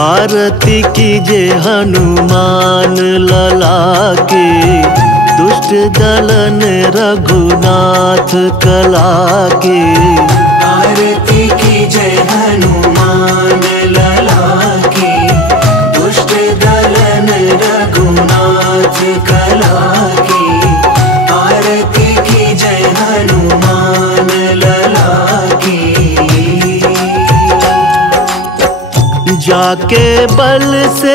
आरती कीजे हनुमान लला के, दुष्ट दलन रघुनाथ कला के। आरती कीजे हनुमान लला के, दुष्ट दलन रघुनाथ कला के। आरती कीजे हनुमान लला के। जाके बल से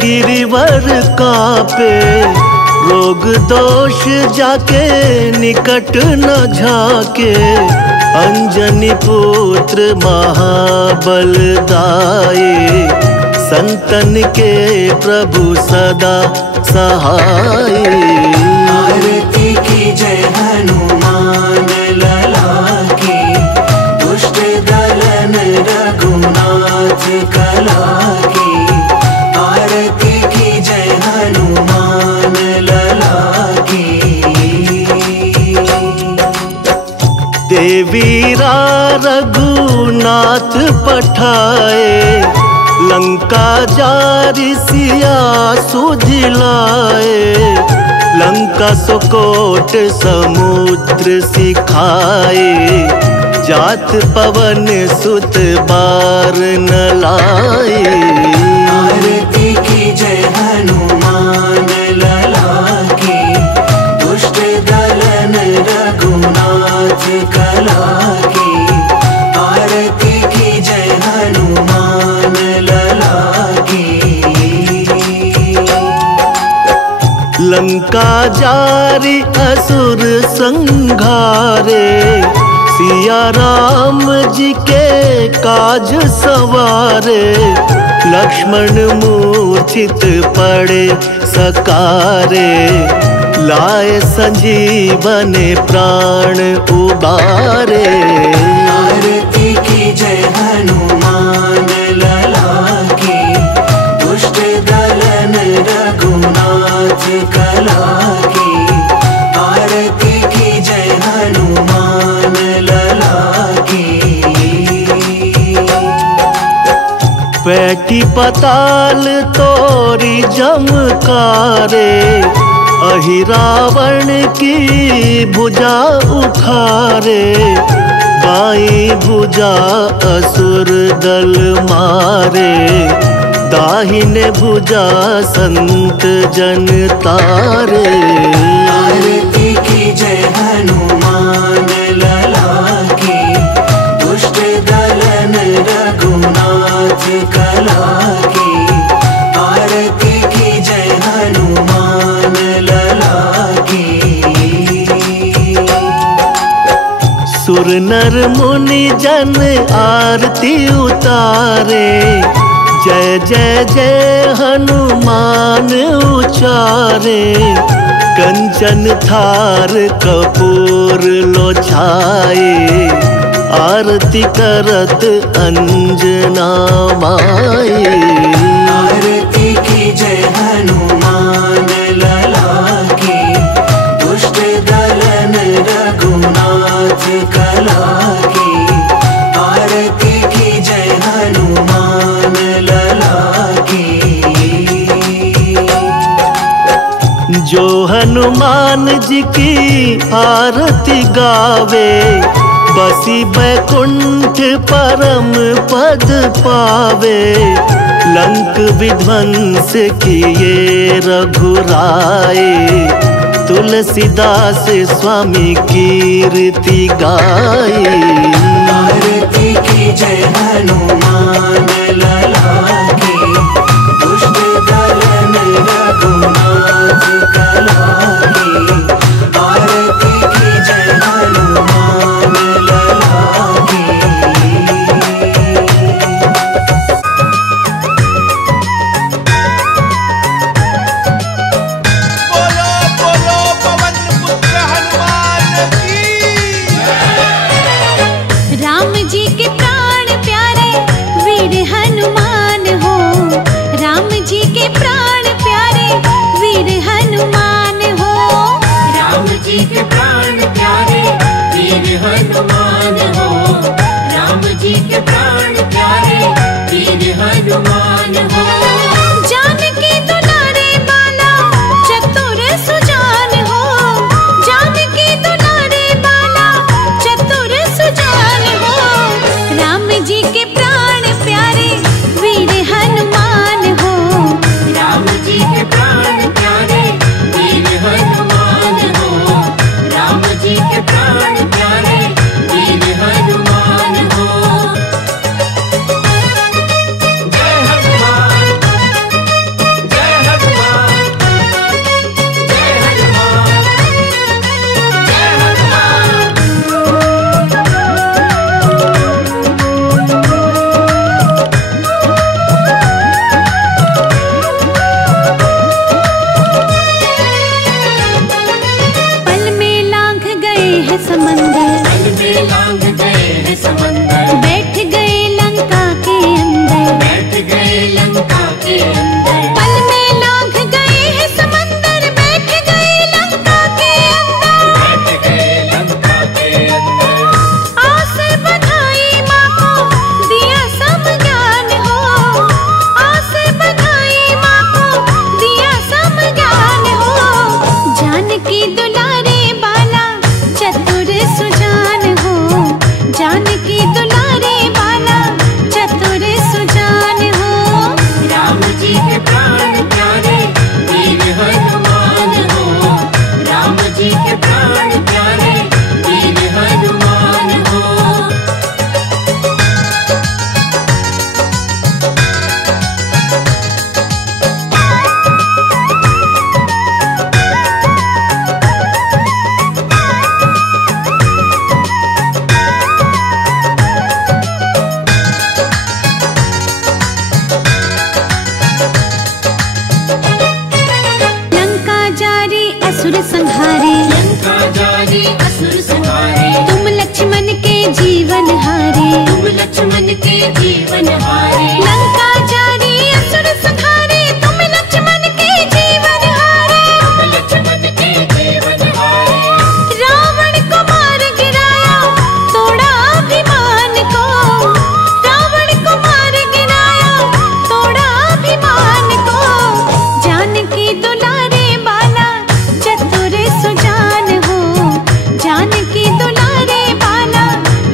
गिरिवर कांपे, रोग दोष जाके निकट न झाके। अंजनी पुत्र महाबल दाए, संतन के प्रभु सदा सहाय। आरती कीजे हनुमान लला के, दुष्ट दलन रघुनाथ कला के। आरती कीजे हनुमान लला के। देवीरा रघुनाथ पठाए, लंका जारी सिया सुधिलाए। लंका सुकोट समुद्र सिखाए, जात पवन सुत बार न लाए। आरती कीजे हनुमान लला के, दुष्ट दलन रघुनाथ कला के। आरती कीजे हनुमान लला के। लंका जारी असुर संघारे, सिया राम जी के काज सवारे। लक्ष्मण मूर्छित पड़े सकारे, लाए संजीवन प्राण उबारे। आरती कीजे हनुमान लला के, दुष्ट दलन रघुनाथ कला के। आरती कीजे हनुमान लला के। पैटी पताल तोरी जमकारे, अहिरावण की भुजा उखारे। बाई भुजा असुर दल मारे, दाहिने भुजा संत जन तारे। आरती कीजे हनुमान लला के, दुष्ट दलन रघुनाथ कला के। आरती कीजे हनुमान लला के। सुर नर मुनि जन आरती उतारे, जय जय जय हनुमान उचारे। कंचन थार कपूर लो छाए, आरती करत अंजना माए। आरती कीजे हनुमान लला के, दुष्ट दलन रघुनाथ कला के। आरती कीजे हनुमान लला के। जो हनुमान जी की आरती गावे, बसी बैकुंठ परम पद पावे। लंक विध्वंस किए रघुराए, तुलसीदास स्वामी कीर्ति गाए। आरती कीजे हनुमान लला के, दुष्ट दलन रघुनाथ कला के। आरती कीजे हनुमान लला के। बोलो बोलो पवन पुत्र हनुमान की। राम जी के प्राण प्यारे वीर हनुमान हो। राम जी के प्राण प्यारे वीर हनुमान हो। राम जी के प्राण प्यारे वीर हनुमान हो। राम जी के प्राण प्यारे वीर हनुमान हो। जानकी दुलारे बाला चतुर सुजान हो, जानकी दुलारे बाला चतुर सुजान हो। राम जी के प्राण प्यारे वीर हनुमान हो, राम जी के प्राण प्यारे वीर हनुमान हो। राम जी के प्राण प्यारे वीर हनुमान हो। जय हनुमान, जय हनुमान, जय हनुमान, जय हनुमान। पल में लांघ गए हैं समंदर, पल में लांघ गए हैं समंदर, बैठ गए लंका के अंदर, बैठ गए लंका के अंदर। पल में लांघ गए हैं समंदर, बैठ गए लंका के अंदर। बैठ गए लंका के अंदर। आस बधाई माँ को दिया सब ज्ञान हो, आस बधाई माँ को दिया सब ज्ञान हो। जानकी दुलारे बाला चतुर सुजान हो, जानकी दुलारे बाला चतुर सुजान हो। राम जी के प्राण प्यारे वीर हनुमान हो। राम जी के प्राण प्यारे वीर हनुमान हो। लंका जारी असुर संहारे, लंका जारी असुर संहारे, तुम लक्ष्मण के जीवन हारे। तुम लक्ष्मण के जीवन हारे। लंका जारी असुर संहारे, तुम लक्ष्मण के जीवन हारे। तुम लक्ष्मण के जीवन हारे। रावण को मार गिराया तोड़ा अभिमान को, रावण को मार गिराया तोड़ा अभिमान को। जानकी दुलारे बाला चतुर सुजान हो, जानकी दुलारे बाला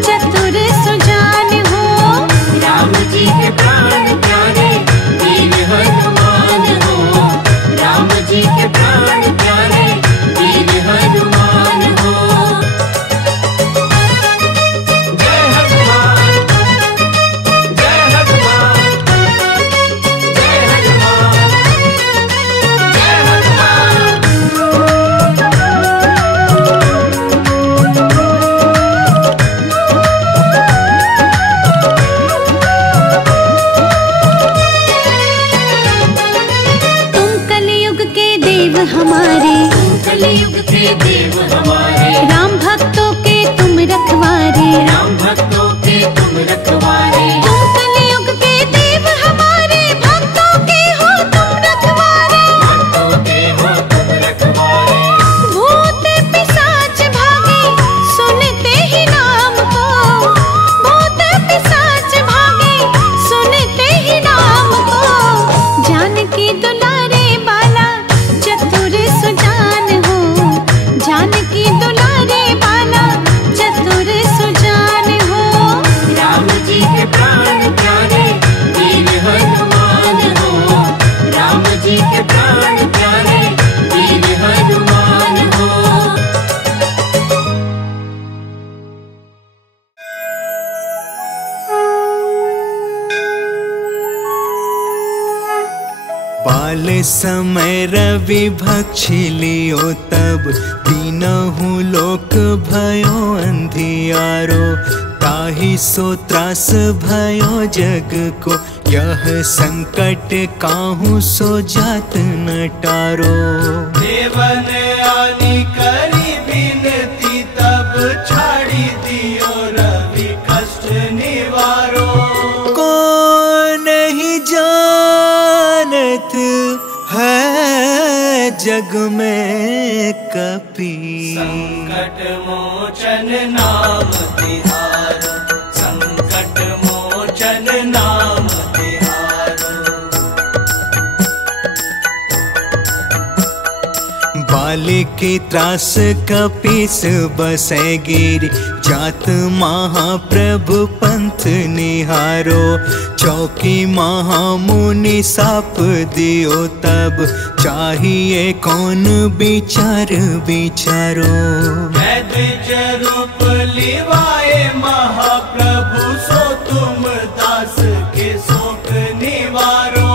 चतुर सुजान हो। राम जी के प्राण प्यारे वीर हनुमान हो। राम जी के प्राण प्यारे वीर हनुमान हो। जय हनुमान, जय हनुमान, जय हनुमान, जय हनुमान। तुम कलयुग के देव हमारे, तुम कलयुग के देव हमारे। राम भक्तों के तुम रखवारे। राम भक्तों के तुम रखवारे। तुम कलयुग के देव हमारे, भक्तों के हो तुम रखवारे। भक्तों के हो तुम रखवारे। भूत पिशाच भागे सुनते ही नाम को, भूत पिशाच भागे सुनते ही नाम को। जानकी दुलारे बाला चतुर सुजान हो, जानकी दुलारे बाला चतुर सुजान हो। राम जी के प्राण प्यारे वीर हनुमान हो। राम जी के प्राण प्यारे वीर हनुमान हो। बाल समय रवि भक्षिलियो तब तीनहु लोक भयो अंधियारो। ताहि सो त्रास भयो जग को, यह संकट काहू सो जात न टारो। देवन आनी करी बिनती तब छाड़ी दियो रवि कष्ट निवारो। को नहीं जानत है जग में कपी। संकट मोचन नाम तिहारो, संकट मोचन नाम चौकी त्रास कपीस बसै गिरी जात महाप्रभु पंथ निहारो। चौकी महामुनि साप दियो तब चाहिए कौन विचार विचारो। द्विज रूप लिवाए महाप्रभु सो तुम दास के शोक निवारो।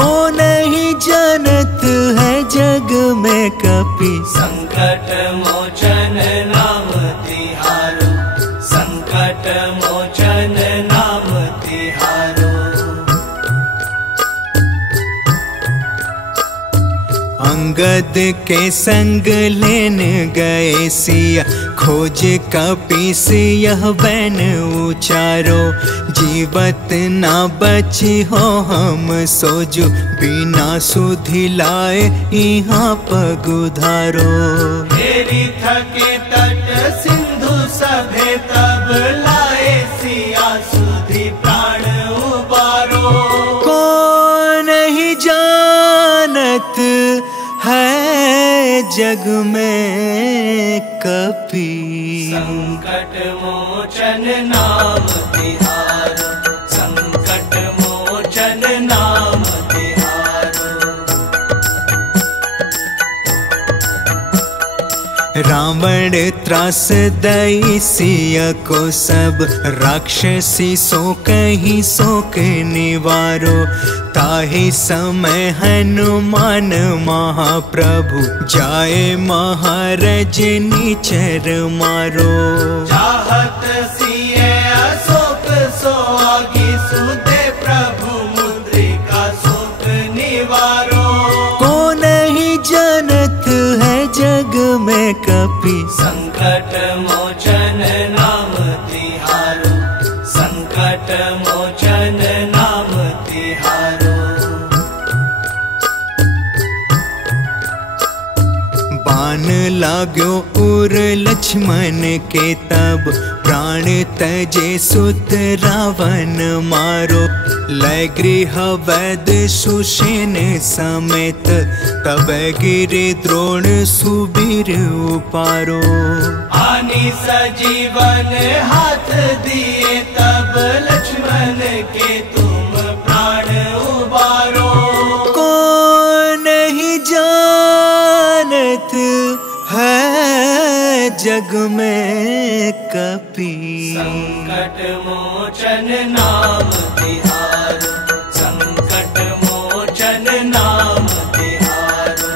कौन ही जानत है जग में कपि संकट मोचन नाम तिहारो। संकट मोचन नाम तिहारो। अंगद के संग लेन गए सिया खोज कपीस यह बैन उचारो। जीवत ना बची हो हम सोजो बिना सुधि लाए यहाँ पगुधारो। हेरी थके तट सिंधु सभे तब लाए सिया सुधि प्राण उबारो। कौन ही जानत है जग में कपि संकट मोचन नाम तिहारो। संकट मोचन नाम तिहारो। रावण त्रास दई सिया को सब राक्षसी सो कहीं शोक निवारो। ताहि समय हनुमान महाप्रभु जाए महाराज निचर मारो। चाहत सिए अशोक सो आगी सुदे प्रभु मुद्रिका शोक निवारो। कौन ही जानत है जग में कपि संकट मोचन नाम तिहारो। संकट मोचन नाम तिहारो। बाण लाग्यो उर लक्ष्मण के तब प्राण तजे सुत रावण मारो। लय गृह वैद सुषेण समेत तब गिरि द्रोण सुबीर उपारो। आनी सजीवन हाथ दिए तब लक्ष्मण के तुम प्राण उबारो। कौन ही जानत है जग में कपि संकट मोचन नाम तिहारो। संकट मोचन नाम तिहारो।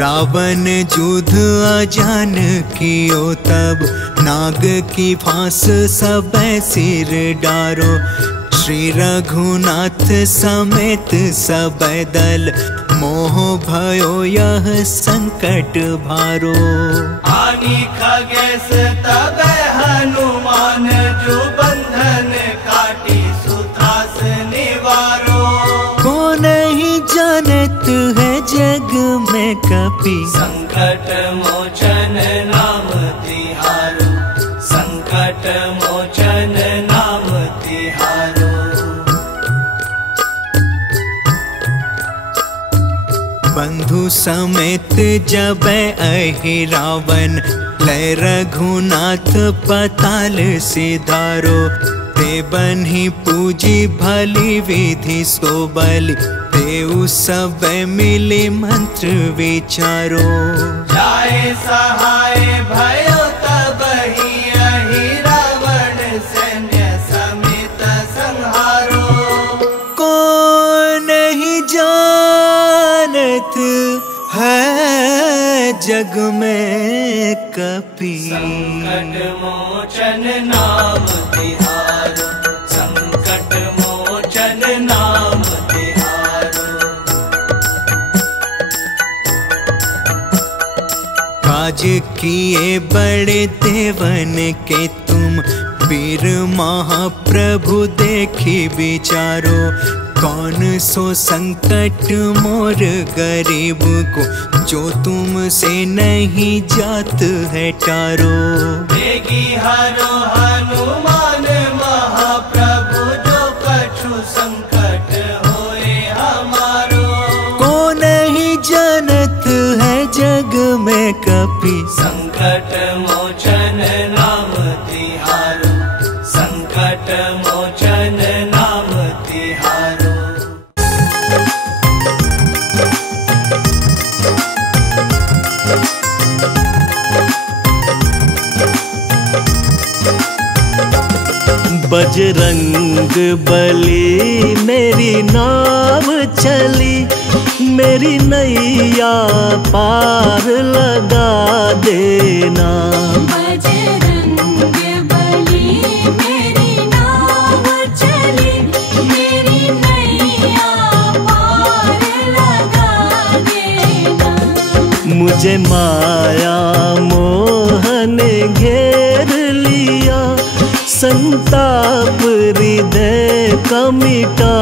रावण युद्ध अजान कियो तब नाग की फांस सब सिर डारो। श्री रघुनाथ समेत सब दल मोह भयो यह संकट भारो। आनी खगेश तब हनुमान जो बंधन काटी सुत्रास निवारो। कौन ही जानत है जग में कपि संकट मोचन नाम तिहारो। संकट मोचन नाम तिहारो। बंधु समेत जब अहि रावण लय रघुनाथ पताल सिधारो। ते बन्ही पूजी भली विधि सो बलि देउ सब मिले मंत्र विचारो। जाए सहाय भयो तब ही अहि रावण सैन्य समेत संहारो। कौन ही जानत है जग में कपि संकट मोचन नाम तिहारो। संकट मोचन नाम तिहारो। काज किए बड़े देवन के तुम वीर महाप्रभु देखी विचारो। कौन सो संकट मोर गरीब को जो तुमसे नहीं जात है टारो। देगी हरो हनुमान महाप्रभु जो कछु संकट होए हमारो। भी संकट मोचन नाम तिहारो, संकट मोचन नाम तिहारो। बजरंग बली मेरी नाव चली, मेरी नैया पार लगा देना। बजरंग बली मेरी नाव चली, मेरी नैया पार लगा देना। मुझे माया मोह ने घेर लिया, संताप हृदय का मिटा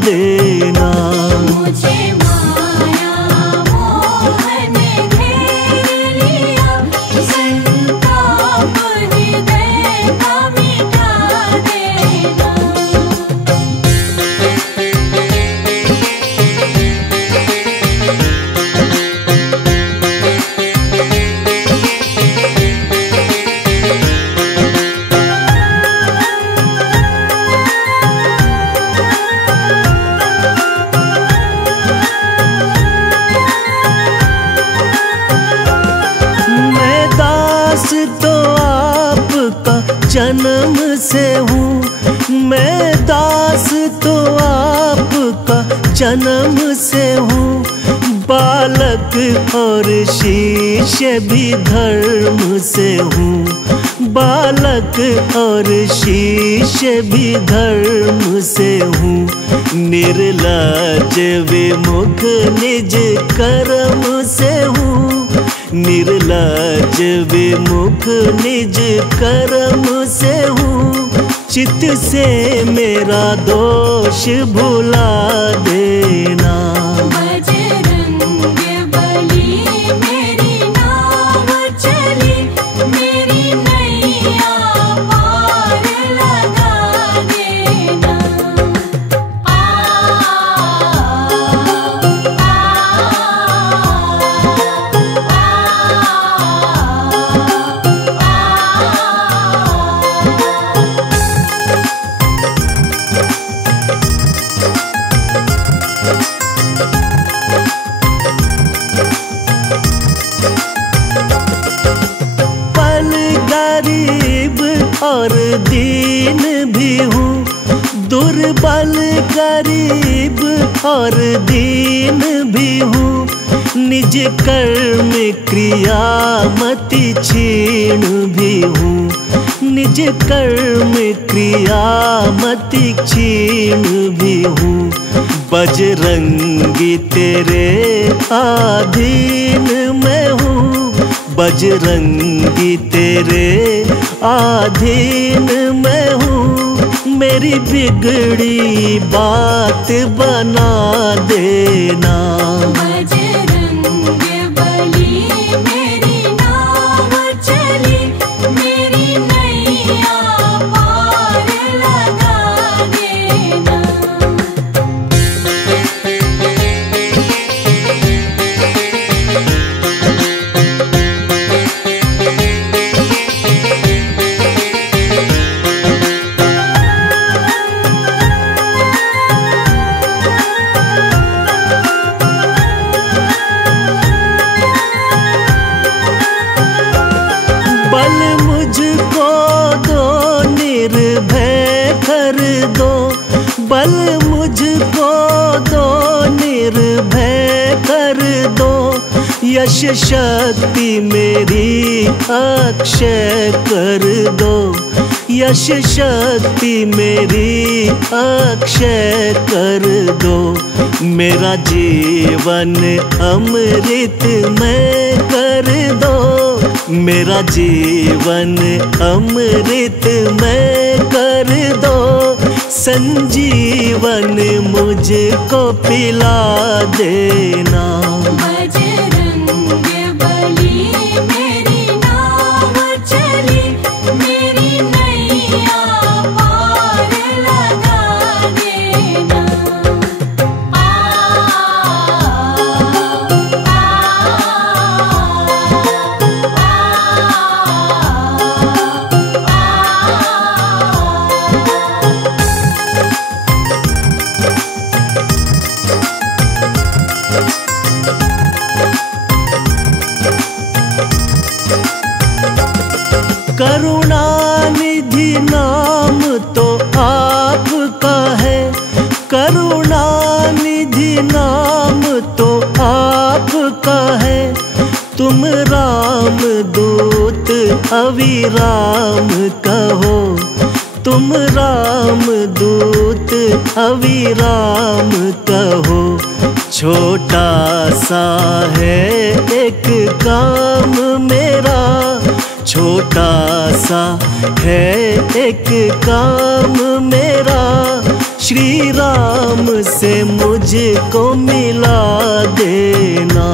देना। मुझे माया मोह ने घेर लिया, संताप हृदय का मिटा देना। जन्म से हूँ मैं दास तो आपका जन्म से हूँ, बालक और शिष्य भी धर्म से हूँ। बालक और शिष्य भी धर्म से हूँ, निर्लज्ज विमुख निज कर्म से हूँ। निर्लज्ज विमुख निज कर्म से हूँ, चित्त से मेरा दोष भुला देना। बजरंग बली मेरी नाव चली, मेरी नैया पार लगा देना। और दीन भी हूँ, दुर्बल गरीब और दीन भी हूँ। निज कर्म क्रियामति क्षीण भी हूँ, निज कर्म क्रियामति क्षीण भी हूँ। बजरंगी तेरे अधीन मैं हूँ, बजरंगी तेरे अधीन मैं हूँ। मेरी बिगड़ी बात बना देना। बजरंग बली मेरी नाव चली, मेरी नैया पार लगा देना। बल मुझको दो निर्भय कर दो, बल मुझको दो निर्भय कर दो। यश शक्ति मेरी अक्षय कर दो, यश शक्ति मेरी अक्षय कर दो। मेरा जीवन अमृत में कर दो, मेरा जीवन अमृत में कर दो। संजीवन मुझको पिला देना। बजरंग बली मेरी नाव चली, मेरी नैया पार लगा देना। करुणानिधि नाम तो आपका है, करुणानिधि नाम तो आपका है। तुम राम दूत अविराम कहो, तुम राम दूत अविराम कहो। छोटा सा है एक काम मेरा, छोटा सा है एक काम मेरा। श्री राम से मुझको मिला देना।